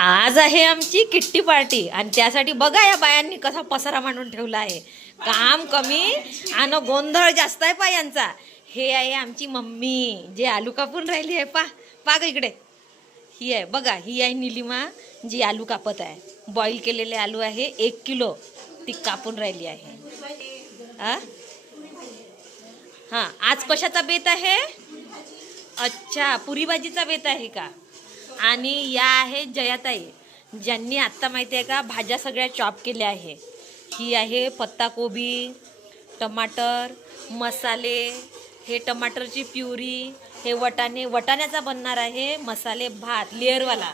आज आहे आमची किट्टी पार्टी आणि त्यासाठी बघा या बायांनी कसा पसारा मांडून ठेवला आहे. काम कमी आणि गोंधळ जास्त आहे पा यांचा हे आहे आमची मम्मी जे आलू कापून राहिली आहे पा पाग ग इकडे. ही आहे बघा ही आहे निलिमा जी आलू कापत आहे. बॉईल केलेले आलू आहे एक किलो ती कापून राहिली आहे. हां आज कशाचा बेत आहे? अच्छा पुरी भाजीचा बेत आहे का? आणि या आहे जयाताई. ज्यांनी आत्ता माहिती आहे का भाज्या सगळ्या चॉप केल्या आहे. ही आहे पत्ताकोबी टमाटर मसाले हे टमाटरची प्युरी हे वटाणे. वटाण्याचा बनणार आहे मसाले भात लेअरवाला.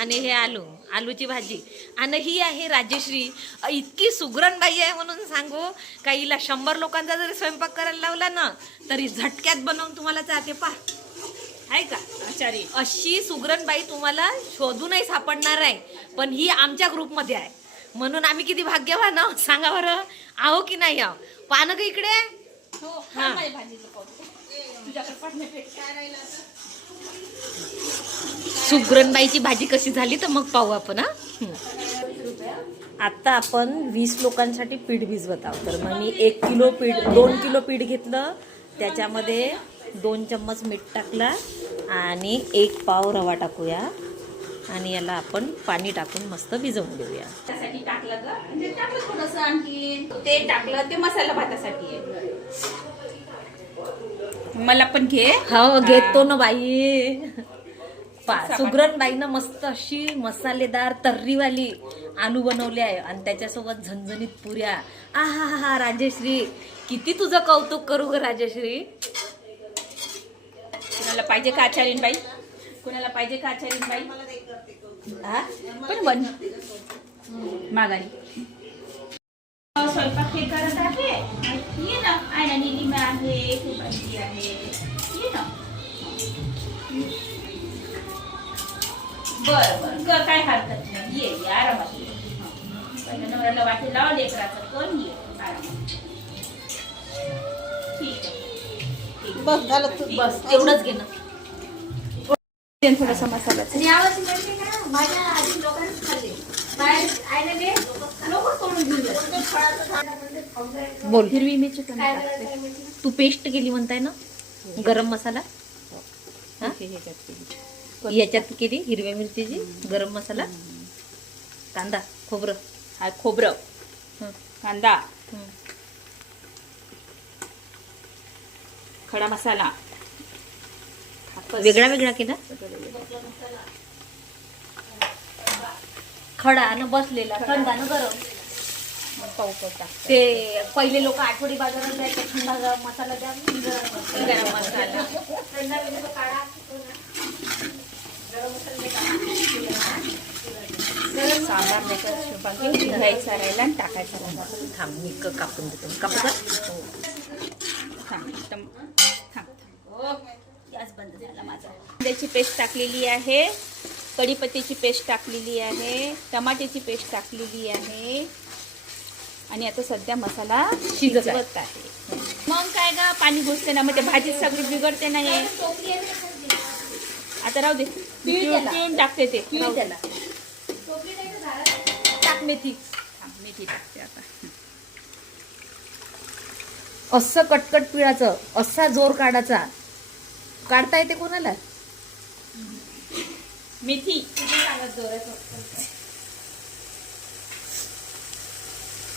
आणि हे आलू आलूची भाजी. आणि ही आहे राजेश्री. इतकी सुगरण बाई आहे म्हणून सांगू का हिला शंभर लोकांचा जरी स्वयंपाक करायला लावला ना तरी झटक्यात बनवून तुम्हाला चाहते पा आहे का? आचारी अशी सुगरण बाई तुम्हाला शोधूनही सापडणार आहे पण ही आमच्या ग्रुपमध्ये आहे. म्हणून आम्ही किती भाग्यवान आहो सांगा बरं. आहो की नाही आहो? पानं का इकडे. हो हा. सुगरणबाईची भाजी कशी झाली तर मग पाहू आपण हा. हं. आता आपण वीस लोकांसाठी पीठ भिजवत आहोत. तर मग मी एक किलो पीठ दोन किलो पीठ घेतलं. त्याच्यामध्ये दोन चम्मच मीठ टाकला. आणि एक पाव रवा टाकूया. आणि याला आपण पाणी टाकून मस्त भिजवून घेऊया. त्यासाठी टाकलं ग. म्हणजे टाकलं थोडस आणखी. ते टाकलं ते मसाला भातासाठी आहे. मला पण घे. हो घेतो ना बाई. सुगरण बाईनं मस्त अशी मसालेदार तर्रीवाली आलू बनवले आहे. आणि त्याच्यासोबत झणझणीत पुऱ्या. आहा हा हा राजेश्री. किती तुझं कौतुक करू ग राजेश्री. कुणाला पाहिजे का आचारीन बाई कुणाला पाहिजे का आचारीन बाई आ? पण बन माघारी स्वयंपाक हे करत आहे ये ना आयना निलिमा आहे सुभाषी आहे ये ना बर बर कर काय हरकत नाही ये ये आरामात ये पहिल्या नवऱ्याला वाटे लावा लेकराचं कोण ये आरामात ठीक आहे बस झालं तू बस. तेवढंच घेणं. दे थोडासा मसाला बोल. हिरवी मिरची पण तू पेस्ट केली म्हणताय ना? गरम मसाला? हा? हे? ह्याच्यात केली. याच्यात केली हिरव्या मिरचीची गरम मसाला कांदा खोबरं. हा खोबरं. हं, कांदा हं. खडा मसाला. वेगळा वेगळा केला खडा न बसलेला थंडा न गरम टाकते. ते पहिले लोक आठवडी बाजारात जायचे थंडा गरम मसाला द्या गरम मसाला. सांबार बाकी घ्यायचा राहिला आणि टाकायचा थांब मी कापून देतो कापू का थांब एकदम थांब गॅस बंद झाला माझा. कांद्याची पेस्ट टाकलेली आहे. कढीपत्त्याची पेस्ट टाकलेली आहे. टमाट्याची पेस्ट टाकलेली आहे. आणि आता सध्या मसाला शिजत आहे. शिजवत आहे. मग काय गा? पाणी घुसते ना मग ते भाजी सगळी बिघडते ना हे. टोपली आहे ना खाली. आता राहू दे. पिळून टाकते ते. नाही का? टाक मेथी. मेथी टाकते आता. असं कटकट पिळाचं असा जोर काढायचा. काढता येते कोणाला? मेथी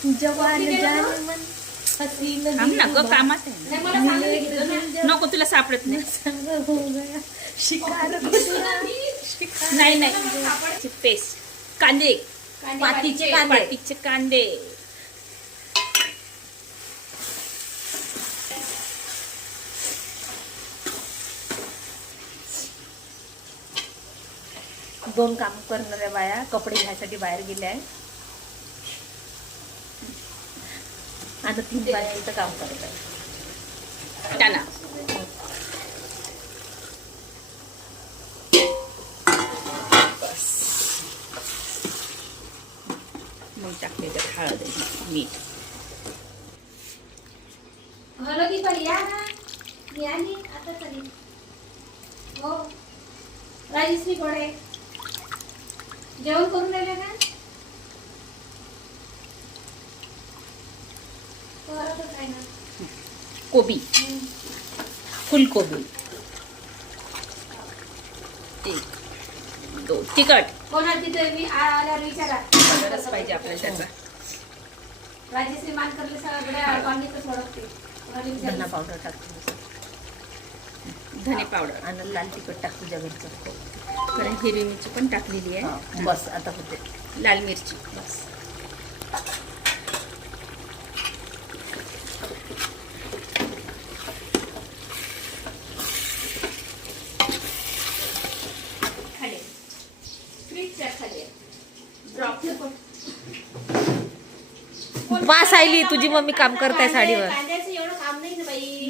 तुझ्या वाहन जाने मन. हसीन थांब ना ग कामात. नको तुला सापडत नाही. संग हो शिकार शिकार नाही नाही. पेस्ट. कांदे. कांदे पातीचे कांदे पातीचे कांदे. दोन काम करणाऱ्या बाया कपडे घ्यायसाठी बाहेर गेल्या आहे आता तीन बाया इथं काम करत आहे. टाना मग टाकले तर हळद मीठ. हॅलो दीपाली या ना. मी आली आता चालेल हो. राजेश्री कोण आहे जेवण करून राहिले ना? कोबी. फुलकोबी. एक दोन तिखट. कोणा तिथे? मी आ- आल्यावर विचारा. कलरच पाहिजे आपल्याला त्याचा. राजश्री मानकरले सगळ्या वांगीचं सोडत ते. कोणाला धना विचारलं. पावडर टाकतो. धने पावडर. आणि लाल तिखट टाक तुझ्या घरचं कारण हिरवी मिरची पण टाकलेली हा, आहे बस आता होते. लाल मिरची बस. खाली. फ्रीजच्या खाली. ड्रॉप वास आयली तुझी मम्मी काम करताय साडीवर. कांद्याचं एवढं काम नाही ना बाई.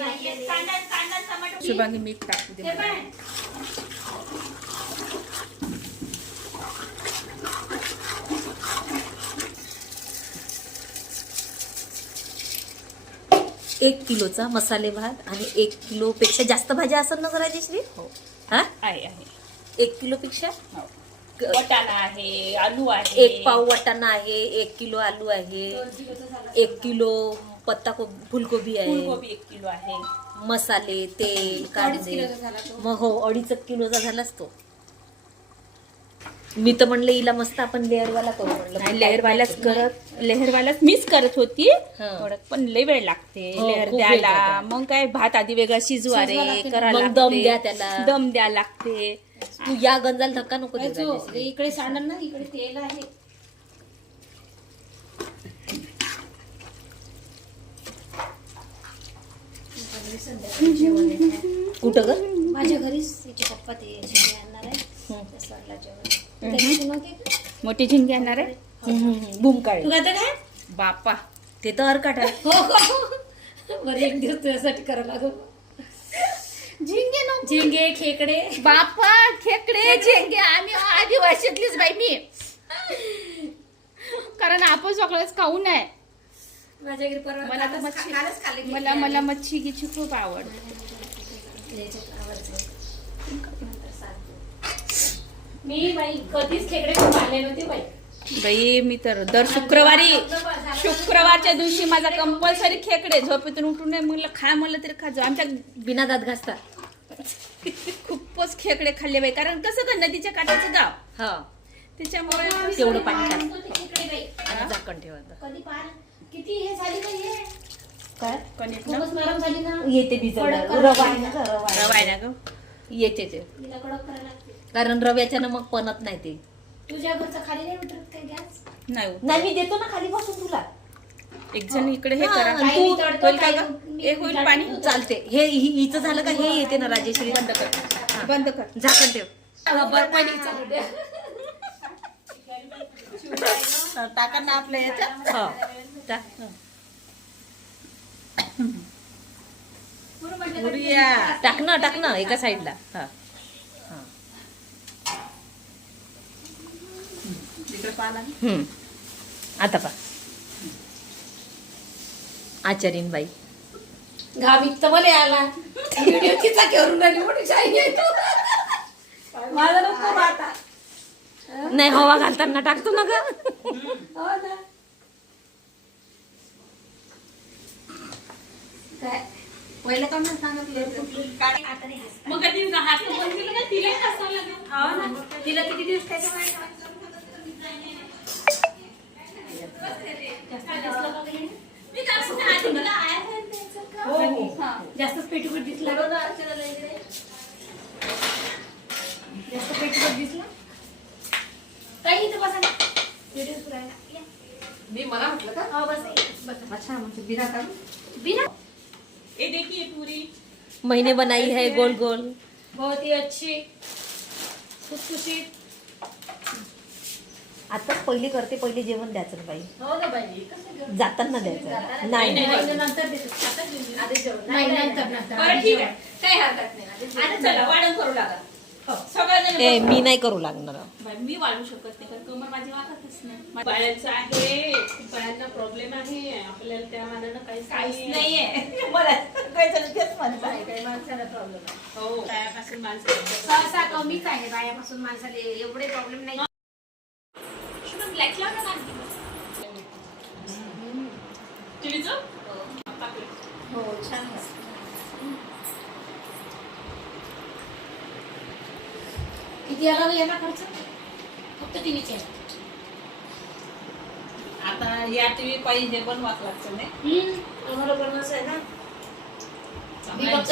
शुभांगी मीठ टाकू दे एक किलोचा मसाले भात आणि एक किलो पेक्षा जास्त भाज्या असेल ना राजेश्री हो. हा? आहे आहे. एक किलो पेक्षा हो. वटाणा आहे आलू आहे. एक पाव वाटाणा आहे एक किलो आलू आहे एक किलो पत्ता कोबी फुलकोबी आहे. फुलकोबी एक किलो आहे. मसाले तेल कांदे. मग हो अडीच किलोचा झालाच तो. मी तर म्हणलं हिला मस्त आपण लेअरवाला करू म्हणलं लेअरवालाच करत लेअरवालाच मीच करत होती. थोडं पण लय वेळ लागते हो, लेअर खूप वेळ द्यायला. मग काय भात आधी वेगळा शिजवा शिजवा रे लागते. करा मग लागते दम द्या त्याला. दम द्या लागते तू या गंजाला धक्का नको देऊ जो, राजेश्री. इकडे सांडण ना इकडे तेल आहे जेवण. कुठं ग माझ्या घरीच तिचे पप्पा ते झिंगे आणणार आहे सरला जेवण मोठी झिंगी आणणार आहे? बूम काळे. तू खातं काय? बापा ते तर अरकाट आहे. हो हो. बरं एक दिवस तुझ्यासाठी करावं लागेल. झिंगे नको. झिंगे खेकडे. बापा खेकडे झेंगे. आम्ही आदिवासीतलीच बाई मी. कारण आपण सगळंच खाऊ नये. माझ्या घरी परवा मला मच्छी मला. मला मच्छी गिच्छी खूप आवडतं. मी बाई कधीच खेकडे नव्हते बाई. बाई मी तर दर शुक्रवारी शुक्रवारच्या दिवशी माझा कंपल्सरी खेकडे झोपेतून उठून नाही म्हणलं खा म्हणलं तरी खा जाऊ. आमच्या बिना दात घासता खूपच खेकडे खाल्ले बाई कारण कसं का नदीच्या काठाचं गाव? हा. त्याच्यामुळे तेवढं पाणी झाकण पार? किती हे झाली काय? येते ग, रवा आहे. रवा आहे ना. ग. येते ते. तिला कडक करायला लागते. कारण रव्याच्यानं मग पनत नाही ते. तुझ्या घरचं खाली नाही उतरत काय गॅस? नाही हो. नाही मी देतो ना खाली बसून तुला. एक जण इकडे हे हा, करा. काही का काही ग? मी- होईल पाणी? चालते हे हि- हिचं झालं का? हे येते ना राजेश्री बंद कर. बंद कर. झाकण ठेव. टाका ना आपल्या याच्यात हो. टाक. ना टाक ना एका साईडला. हा. आता पा आचारीन बाई घाम इथं मला आला व्हिडिओ तिचा घेऊन राहिली मोठी शाही आहे तू. माझा नको आता नाही हवा घालताना टाकतो ना ग हो पहिलं सांगितलं मग हो तिला किती दिवस जास्तच पेटीपट दिसला जास्त पेटीपट दिसला काही इथं बसा ना व्हिडिओ सुरायला या. मी मला म्हटलं का? हो। बस अच्छा म्हणजे बिना का बिना? ये देखिए पूरी। मैंने बनाई है गोल गोल बहुत ही अच्छी। खुशखुशीत आता पहिले करते पहिले जेवण द्यायचं ना बाई. हो ना बाई कसं घेऊन जाताना द्यायचं. नाही नाही, आहे. काही ए मी नाही करू लागणार. बाई, मी वाढू शकत नाही कारण कमर माझी वाकतच नाही. मा- बाळाचं आहे. बायांना प्रॉब्लेम आहे. आपल्याला त्या मानानं काहीच काहीच नाहीये. मला काही तेच म्हणतात. काही काही माणसाला प्रॉब्लेम आहे हो. त्यापासून माणसं सहसा कमीच आहे. बायापासून माणसाला एवढे प्रॉब्लेम नाही. हो छान किती आला याला खर्च? फक्त टीव्हीचे आता या टीव्ही पाहिजे पण वाच लागतं नाही. आम्हाला पन्नास आहे ना. मी फक्त